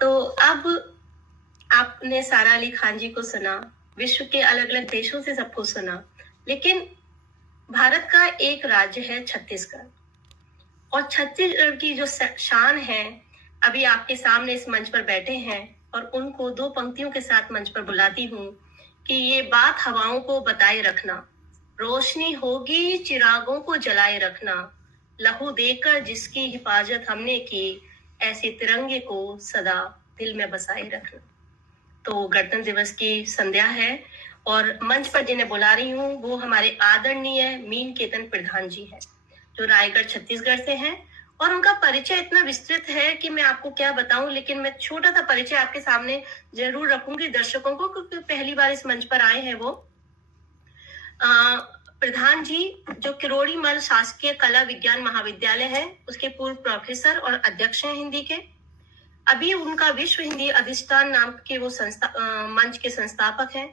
तो अब आपने सारा अली खान जी को सुना, विश्व के अलग अलग देशों से सबको सुना, लेकिन भारत का एक राज्य है छत्तीसगढ़, और छत्तीसगढ़ की जो शान है, अभी आपके सामने इस मंच पर बैठे हैं, और उनको दो पंक्तियों के साथ मंच पर बुलाती हूँ कि ये बात हवाओं को बताए रखना, रोशनी होगी चिरागों को जलाए रखना, लहू देकर जिसकी हिफाजत हमने की, ऐसे तिरंगे को सदा दिल में बसाए रखना। तो गणतंत्र दिवस की संध्या है, और मंच पर जिन्हें बुला रही हूँ वो हमारे आदरणीय मीन केतन प्रधान जी हैं, जो रायगढ़ छत्तीसगढ़ से हैं, और उनका परिचय इतना विस्तृत है कि मैं आपको क्या बताऊं, लेकिन मैं छोटा सा परिचय आपके सामने जरूर रखूंगी दर्शकों को, क्योंकि पहली बार इस मंच पर आए हैं वो। प्रधान जी जो किरोड़ीमल शासकीय कला विज्ञान महाविद्यालय है उसके पूर्व प्रोफेसर और अध्यक्ष हैं हिंदी के। अभी उनका विश्व हिंदी अधिष्ठान नाम के वो मंच के संस्थापक हैं।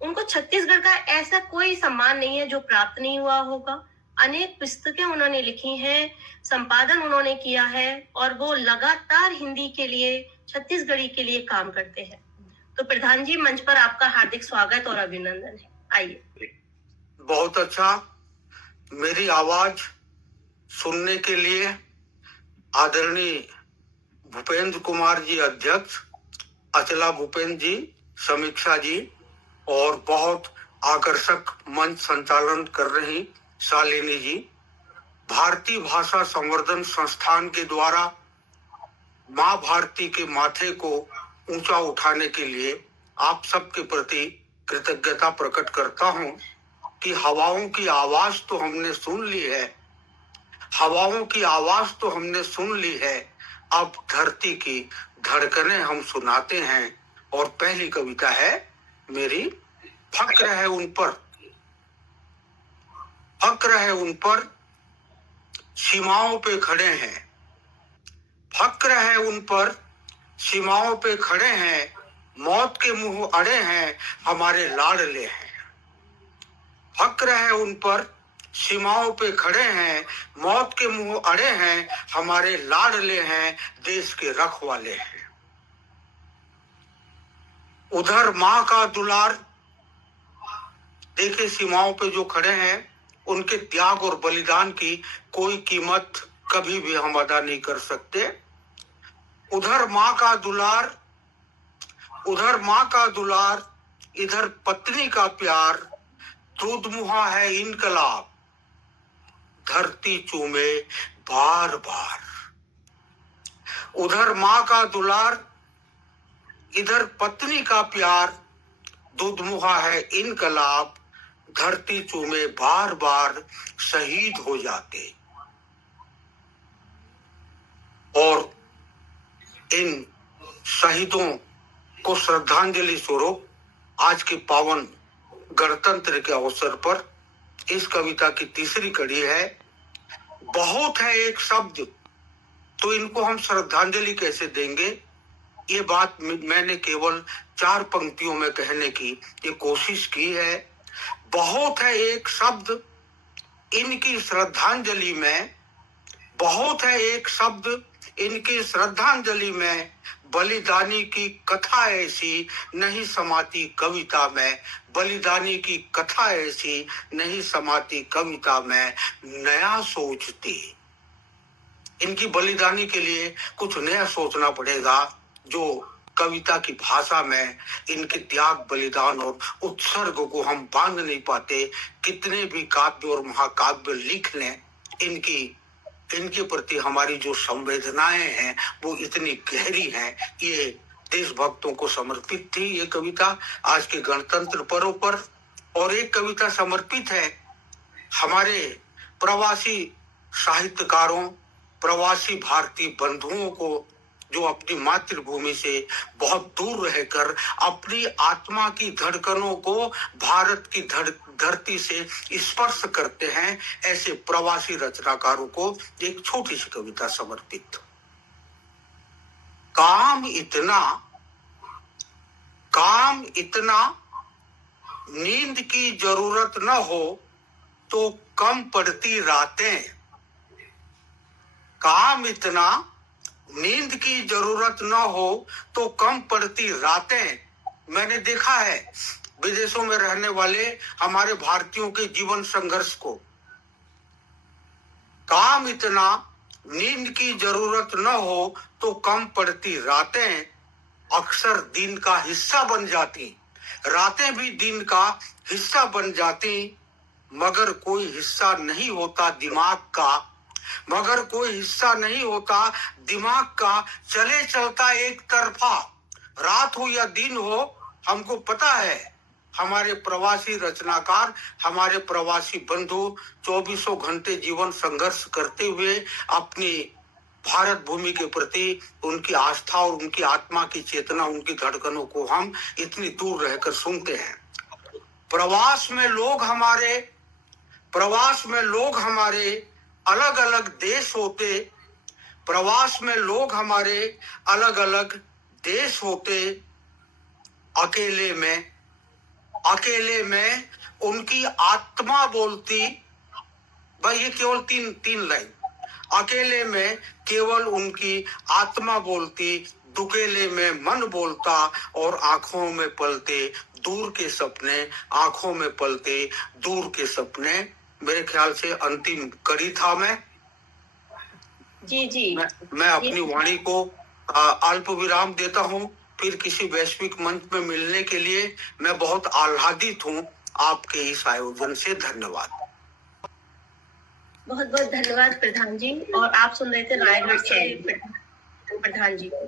उनको छत्तीसगढ़ का ऐसा कोई सम्मान नहीं है जो प्राप्त नहीं हुआ होगा। अनेक पुस्तकें उन्होंने लिखी हैं, संपादन उन्होंने किया है, और वो लगातार हिंदी के लिए, छत्तीसगढ़ी के लिए काम करते हैं। तो प्रधान जी, मंच पर आपका हार्दिक स्वागत और अभिनंदन है। आइए। बहुत अच्छा। मेरी आवाज सुनने के लिए आदरणीय भूपेंद्र कुमार जी अध्यक्ष, अचला भूपेंद्र जी, समीक्षा जी, और बहुत आकर्षक मंच संचालन कर रही शालिनी जी, भारतीय भाषा संवर्धन संस्थान के द्वारा माँ भारती के माथे को ऊंचा उठाने के लिए आप सबके प्रति कृतज्ञता प्रकट करता हूँ कि हवाओं की आवाज तो हमने सुन ली है, हवाओं की आवाज तो हमने सुन ली है, अब धरती की धड़कनें हम सुनाते हैं। और पहली कविता है मेरी, फक्र है उन पर, फक्र है उन पर सीमाओं पे खड़े हैं, फक्र है उन पर सीमाओं पे खड़े हैं, मौत के मुंह अड़े हैं, हमारे लाडले हैं। फक्र है उन पर सीमाओं पे खड़े हैं, मौत के मुंह अड़े हैं, हमारे लाडले हैं, देश के रखवाले हैं। उधर माँ का दुलार, देखे सीमाओं पे जो खड़े हैं उनके त्याग और बलिदान की कोई कीमत कभी भी हम अदा नहीं कर सकते। उधर माँ का दुलार, उधर माँ का दुलार, इधर पत्नी का प्यार, तुदमुहा है इनकलाब, धरती चूमे बार बार। उधर माँ का दुलार, इधर पत्नी का प्यार, दुधमुहा है इनकलाब, धरती चूमे बार बार, शहीद हो जाते। और इन शहीदों को श्रद्धांजलि स्वरूप आज के पावन गणतंत्र के अवसर पर इस कविता की तीसरी कड़ी है। बहुत है एक शब्द तो इनको हम श्रद्धांजलि कैसे देंगे, ये बात मैंने केवल 4 पंक्तियों में कहने की ये कोशिश की है। बहुत है एक शब्द इनकी श्रद्धांजलि में, बहुत है एक शब्द इनकी श्रद्धांजलि में, बलिदानी की कथा ऐसी नहीं समाती कविता में, बलिदानी की कथा ऐसी नहीं समाती कविता में, नया सोचती। इनकी बलिदानी के लिए कुछ नया सोचना पड़ेगा, जो कविता की भाषा में इनके त्याग, बलिदान और उत्सर्ग को हम बांध नहीं पाते। कितने भी काव्य और महाकाव्य लिख लें, इनके प्रति हमारी जो संवेदनाएं हैं वो इतनी गहरी हैं। ये देशभक्तों को समर्पित थी ये कविता आज के गणतंत्र पर्व पर। और एक कविता समर्पित है हमारे प्रवासी साहित्यकारों, प्रवासी भारतीय बंधुओं को, जो अपनी मातृभूमि से बहुत दूर रहकर अपनी आत्मा की धड़कनों को भारत की धरती से स्पर्श करते हैं, ऐसे प्रवासी रचनाकारों को एक छोटी सी कविता समर्पित। काम इतना नींद की जरूरत न हो तो कम पड़ती रातें, काम इतना नींद की जरूरत न हो तो कम पड़ती रातें। मैंने देखा है विदेशों में रहने वाले हमारे भारतीयों के जीवन संघर्ष को। काम इतना, नींद की जरूरत न हो तो कम पड़ती रातें अक्सर दिन का हिस्सा बन जाती। रातें भी दिन का हिस्सा बन जाती, मगर कोई हिस्सा नहीं होता दिमाग का। मगर कोई हिस्सा नहीं होता दिमाग का। चले चलता एक तरफा, रात हो या दिन हो हमको पता है। हमारे प्रवासी रचनाकार, हमारे प्रवासी बंधु 24 घंटे जीवन संघर्ष करते हुए अपनी भारत भूमि के प्रति उनकी आस्था और उनकी आत्मा की चेतना, उनकी धड़कनों को हम इतनी दूर रहकर सुनते हैं। प्रवास में लोग हमारे अलग अलग देश होते। प्रवास में लोग हमारे अलग अलग देश होते। अकेले में उनकी आत्मा बोलती। भाई ये केवल तीन लाइन। अकेले में केवल उनकी आत्मा बोलती, दुकेले में मन बोलता और आंखों में पलते दूर के सपने। आंखों में पलते दूर के सपने। मेरे ख्याल से अंतिम कड़ी था मैं जी मैं अपनी वाणी को अल्प विराम देता हूँ। फिर किसी वैश्विक मंच में मिलने के लिए मैं बहुत आह्लादित हूँ। आपके इस आयोजन से धन्यवाद। बहुत बहुत धन्यवाद प्रधान जी। और आप सुन रहे थे रायगढ़ से प्रधान जी को।